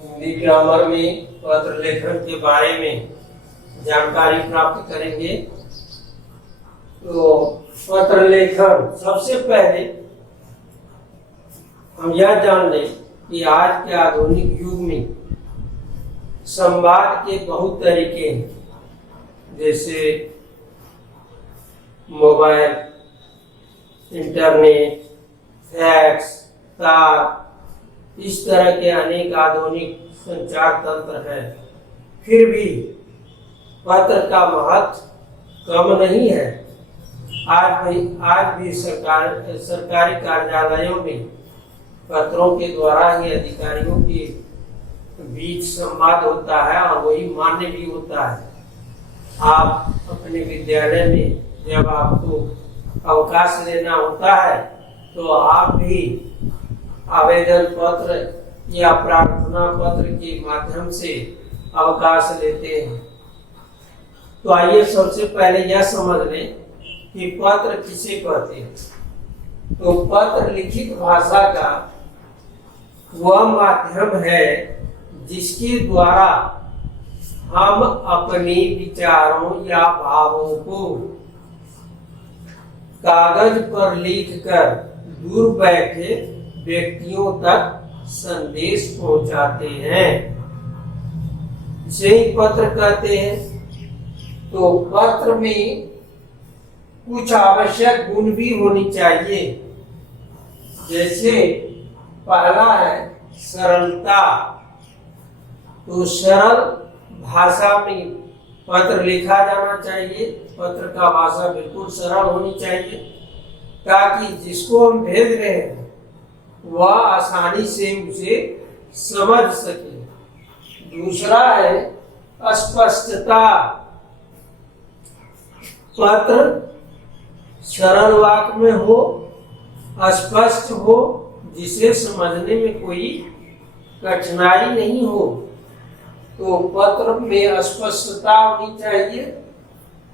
Hindi grammar में पत्र लेखन के बारे में जानकारी प्राप्त करेंगे। तो पत्र लेखन, सबसे पहले हम यह जान लें कि आज के आधुनिक युग में संवाद के बहुत तरीके हैं, जैसे मोबाइल, इंटरनेट, फैक्स, तार, इस तरह के अनेक आधुनिक संचार तंत्र हैं। फिर भी पत्र का महत्व कम नहीं है। आज भी सरकारी कार्यालयों में पत्रों के द्वारा ही अधिकारियों के बीच संवाद होता है और वही मान्य भी होता है। आप अपने विद्यालय में जब आपको अवकाश लेना होता है तो आप भी आवेदन पत्र या प्रार्थना पत्र के माध्यम से अवकाश लेते हैं। तो आइए सबसे पहले यह समझ लें कि पत्र किसे कहते हैं। तो पत्र लिखित भाषा का वह माध्यम है जिसके द्वारा हम अपने विचारों या भावों को कागज पर लिखकर दूर बैठे व्यक्तियों तक संदेश पहुंचाते हैं। इसे ही पत्र कहते हैं। तो पत्र में कुछ आवश्यक गुण भी होनी चाहिए। जैसे पहला है सरलता। तो सरल भाषा में पत्र लिखा जाना चाहिए। पत्र का भाषा बिल्कुल सरल होनी चाहिए ताकि जिसको हम भेज रहे हैं वह आसानी से उसे समझ सके। दूसरा है स्पष्टता। पत्र सरल वाक्य में हो, स्पष्ट हो, जिसे समझने में कोई कठिनाई नहीं हो। तो पत्र में स्पष्टता होनी चाहिए।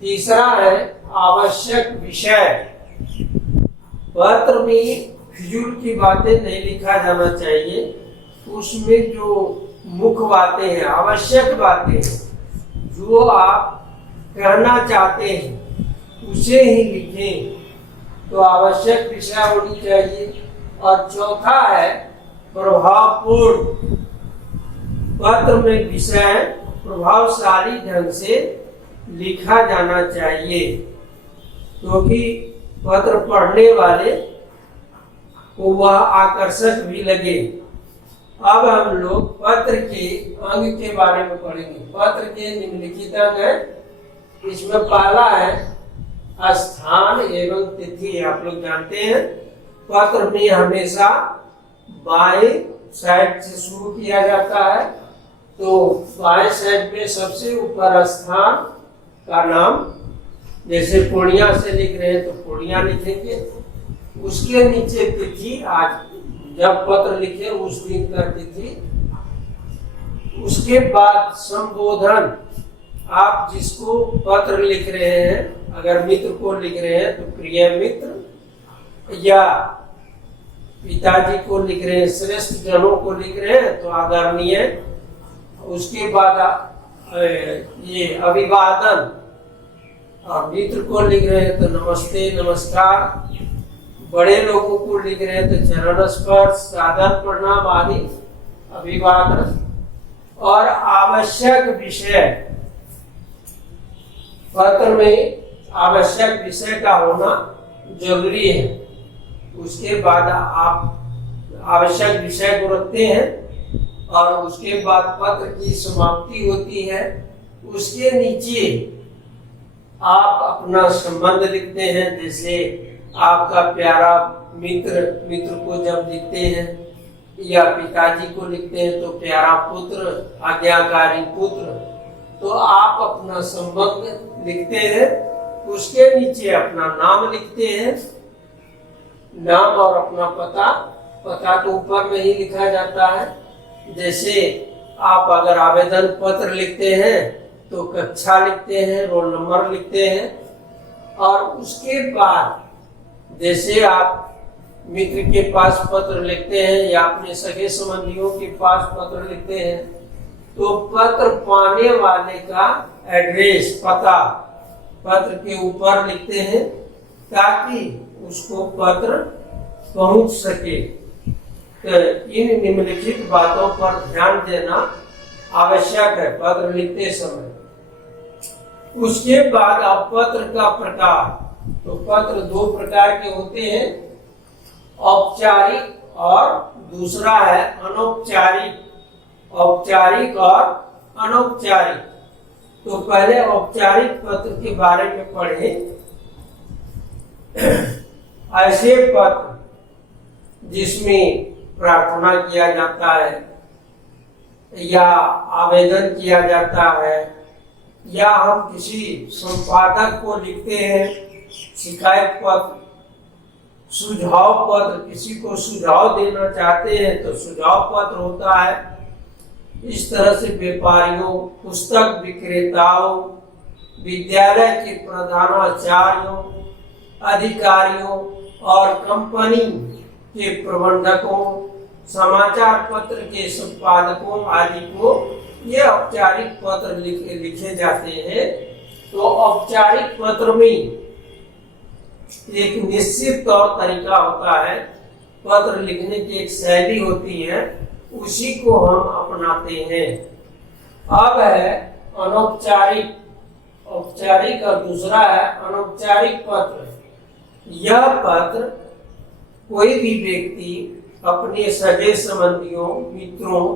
तीसरा है आवश्यक विषय। पत्र में फिजूल की बातें नहीं लिखा जाना चाहिए। उसमें जो मुख्य बातें हैं, आवश्यक बातें हैं, जो आप कहना चाहते हैं उसे ही लिखें। तो आवश्यक विषय होनी चाहिए। और चौथा है प्रभावपूर्ण। पत्र में विषय प्रभावशाली ढंग से लिखा जाना चाहिए क्योंकि पत्र पढ़ने वाले को वह आकर्षक भी लगे। अब हम लोग पत्र के अंग के बारे में पढ़ेंगे। पत्र के निम्नलिखित अंग है। इसमें पहला है स्थान एवं तिथि। आप लोग जानते हैं पत्र में हमेशा बाएं साइड से शुरू किया जाता है। तो बाएं साइड में सबसे ऊपर स्थान का नाम, जैसे पूर्णिया से लिख रहे हैं तो पूर्णिया लिखेंगे। उसके नीचे तिथि, आज जब पत्र लिखे उस दिन का तिथि। उसके बाद संबोधन। आप जिसको पत्र लिख रहे हैं, अगर मित्र को लिख रहे हैं तो प्रिय मित्र, या पिताजी को लिख रहे हैं, श्रेष्ठ जनों को लिख रहे हैं तो आदरणीय। उसके बाद ये अभिवादन। और मित्र को लिख रहे हैं तो नमस्ते, नमस्कार। बड़े लोगों को लिख रहे हैं तो चरण स्पर्श, सादर प्रणाम आदि अभिवादन। और आवश्यक विषय। पत्र में आवश्यक विषय का होना जरूरी है। उसके बाद आप आवश्यक विषय को रखते हैं और उसके बाद पत्र की समाप्ति होती है। उसके नीचे आप अपना संबंध लिखते हैं। जैसे आपका प्यारा मित्र को जब लिखते हैं, या पिताजी को लिखते हैं तो प्यारा पुत्र, आज्ञाकारी पुत्र। तो आप अपना संबंध लिखते हैं। उसके नीचे अपना नाम लिखते हैं। नाम और अपना पता तो ऊपर में ही लिखा जाता है। जैसे आप अगर आवेदन पत्र लिखते हैं तो कक्षा लिखते हैं, रोल नंबर लिखते हैं। और उसके बाद जैसे आप मित्र के पास पत्र लिखते हैं या अपने सगे संबंधियों के पास पत्र लिखते हैं, तो पत्र पाने वाले का एड्रेस, पता पत्र के ऊपर लिखते हैं ताकि उसको पत्र पहुंच सके। तो इन निम्नलिखित बातों पर ध्यान देना आवश्यक है पत्र लिखते समय। उसके बाद अब पत्र का प्रकार, तो पत्र दो प्रकार के होते हैं, औपचारिक और दूसरा है अनौपचारिक। औपचारिक और अनौपचारिक। तो पहले औपचारिक पत्र के बारे में पढ़ें। ऐसे पत्र जिसमें प्रार्थना किया जाता है या आवेदन किया जाता है, या हम किसी संपादक को लिखते हैं शिकायत पत्र, सुझाव पत्र, किसी को सुझाव देना चाहते हैं तो सुझाव पत्र होता है। इस तरह से व्यापारियों, पुस्तक विक्रेताओं, विद्यालय के प्रधानाचार्यों, अधिकारियों और कंपनी के प्रबंधकों, समाचार पत्र के संपादकों आदि को ये औपचारिक पत्र लिखे जाते हैं। तो औपचारिक पत्र में एक निश्चित तौर तरीका होता है, पत्र लिखने की एक शैली होती है, उसी को हम अपनाते हैं। अब है अनौपचारिक, औपचारिक और दूसरा है अनौपचारिक पत्र। यह पत्र कोई भी व्यक्ति अपने सगे संबंधियों, मित्रों,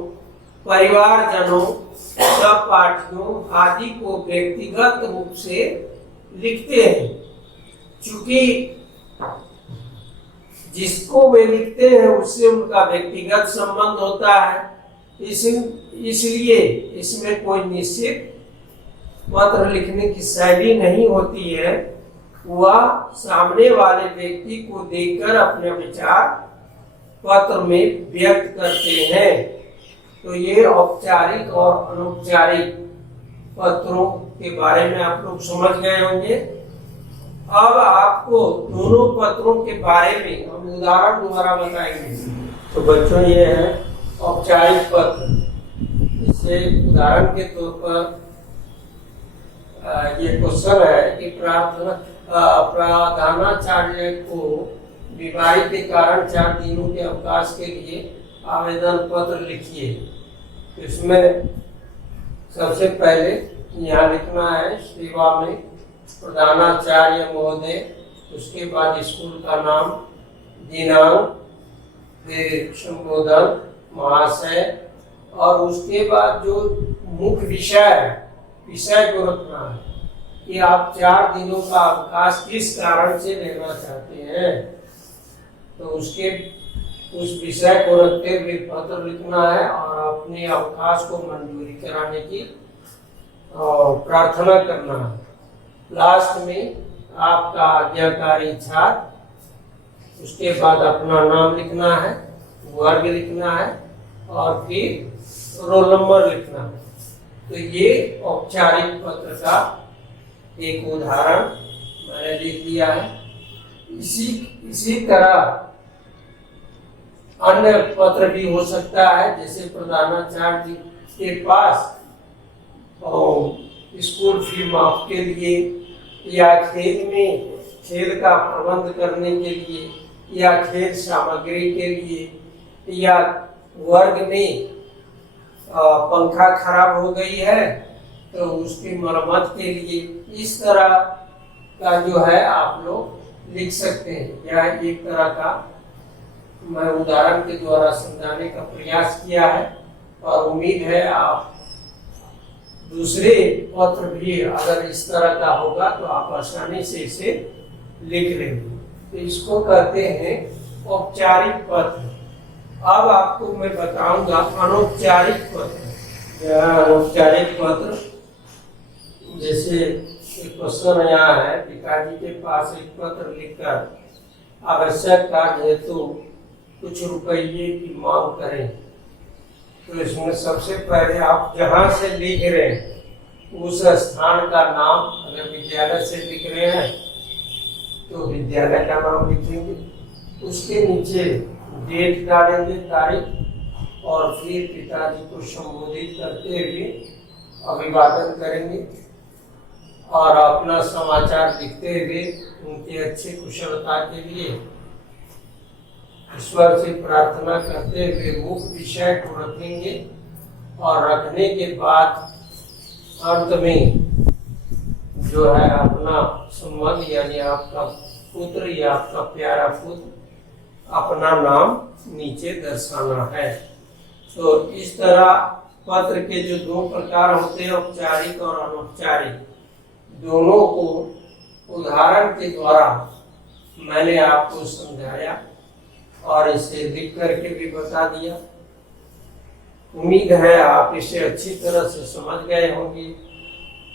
परिवारजनों, सहपाठियों आदि को व्यक्तिगत रूप से लिखते हैं। चूंकि जिसको वे लिखते हैं उससे उनका व्यक्तिगत संबंध होता है, इसलिए इसमें कोई निश्चित पत्र लिखने की शैली नहीं होती है। वह सामने वाले व्यक्ति को देखकर अपने विचार पत्र में व्यक्त करते हैं। तो ये औपचारिक और अनौपचारिक पत्रों के बारे में आप लोग समझ गए होंगे। अब आपको दोनों पत्रों के बारे में हम उदाहरण द्वारा बताएंगे। तो बच्चों, ये है औपचारिक पत्र। जैसे उदाहरण के तौर पर ये क्वेश्चन है कि प्रधानाचार्य को बीमारी के कारण 4 दिनों के अवकाश के लिए आवेदन पत्र लिखिए। तो इसमें सबसे पहले यहाँ लिखना है सेवा में प्रधानाचार्य महोदय, उसके बाद स्कूल का नाम, दिनांक, फिर संबोधन महाशय, और उसके बाद जो मुख्य विषय को रखना है कि आप 4 दिनों का अवकाश किस कारण से लेना चाहते हैं। तो उसके उस विषय को रखते हुए पत्र लिखना है और अपने अवकाश को मंजूरी कराने की प्रार्थना करना है। लास्ट में आपका आज्ञाकारी छात्र, उसके बाद अपना नाम लिखना है, वर्ग लिखना है और फिर रोल नंबर लिखना है। तो ये औपचारिक पत्र का एक उदाहरण मैंने लिख दिया है। इसी तरह अन्य पत्र भी हो सकता है, जैसे प्रधानाचार्य जी के पास स्कूल फी माफ के लिए, या खेल का प्रबंध करने के लिए, या खेल सामग्री के लिए, या वर्ग में पंखा खराब हो गई है तो उसकी मरम्मत के लिए, इस तरह का जो है आप लोग लिख सकते हैं। यह एक तरह का मैं उदाहरण के द्वारा समझाने का प्रयास किया है और उम्मीद है आप दूसरे पत्र भी अगर इस तरह का होगा तो आप आसानी से इसे लिख लेंगे। तो इसको कहते हैं औपचारिक पत्र। अब आपको मैं बताऊंगा अनौपचारिक पत्र। यह अनौपचारिक पत्र, जैसे एक क्वेश्चन यहाँ है, पिताजी के पास एक पत्र लिखकर आवश्यक कार्य हेतु कुछ रुपये की मांग करें। तो इसमें सबसे पहले आप जहाँ से लिख रहे हैं उस स्थान का नाम, अगर विद्यालय से लिख रहे हैं तो विद्यालय का नाम लिखेंगे, उसके नीचे डेट डालेंगे, तारीख, और फिर पिताजी को संबोधित करते हुए अभिवादन करेंगे और अपना समाचार लिखते हुए उनके अच्छे कुशलता के लिए ईश्वर से प्रार्थना करते हुए मुख्य विषय को रखेंगे और रखने के बाद अंत में जो है अपना संबंध यानी आपका पुत्र या आपका प्यारा पुत्र अपना नाम नीचे दर्शाना है। तो इस तरह पत्र के जो दो प्रकार होते हैं, औपचारिक और अनौपचारिक, दोनों को उदाहरण के द्वारा मैंने आपको समझाया और इसे लिख करके भी बता दिया। उम्मीद है आप इसे अच्छी तरह से समझ गए होंगे।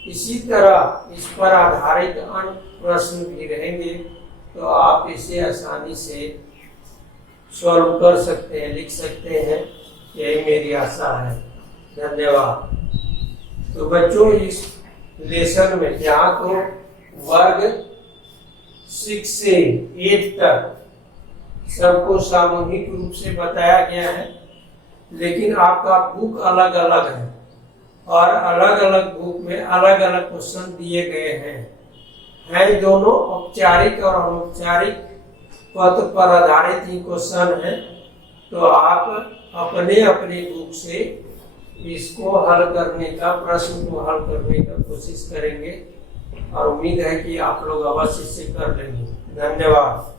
इसी तरह इस पर आधारित अन्य प्रश्न भी रहेंगे तो आप इसे आसानी से सॉल्व कर सकते हैं, लिख सकते हैं, यही मेरी आशा है। धन्यवाद। तो बच्चों, इस लेसन में यहाँ तो वर्ग 6 से 8 तक सबको सामूहिक रूप से बताया गया है, लेकिन आपका बुक अलग अलग है और अलग अलग बुक में अलग अलग क्वेश्चन दिए गए हैं दोनों औपचारिक और अनौपचारिक पत्र पर आधारित ही क्वेश्चन है। तो आप अपने अपने बुक से इसको हल करने का, प्रश्न को हल करने का कोशिश करेंगे और उम्मीद है कि आप लोग अवश्य इसे कर लेंगे। धन्यवाद।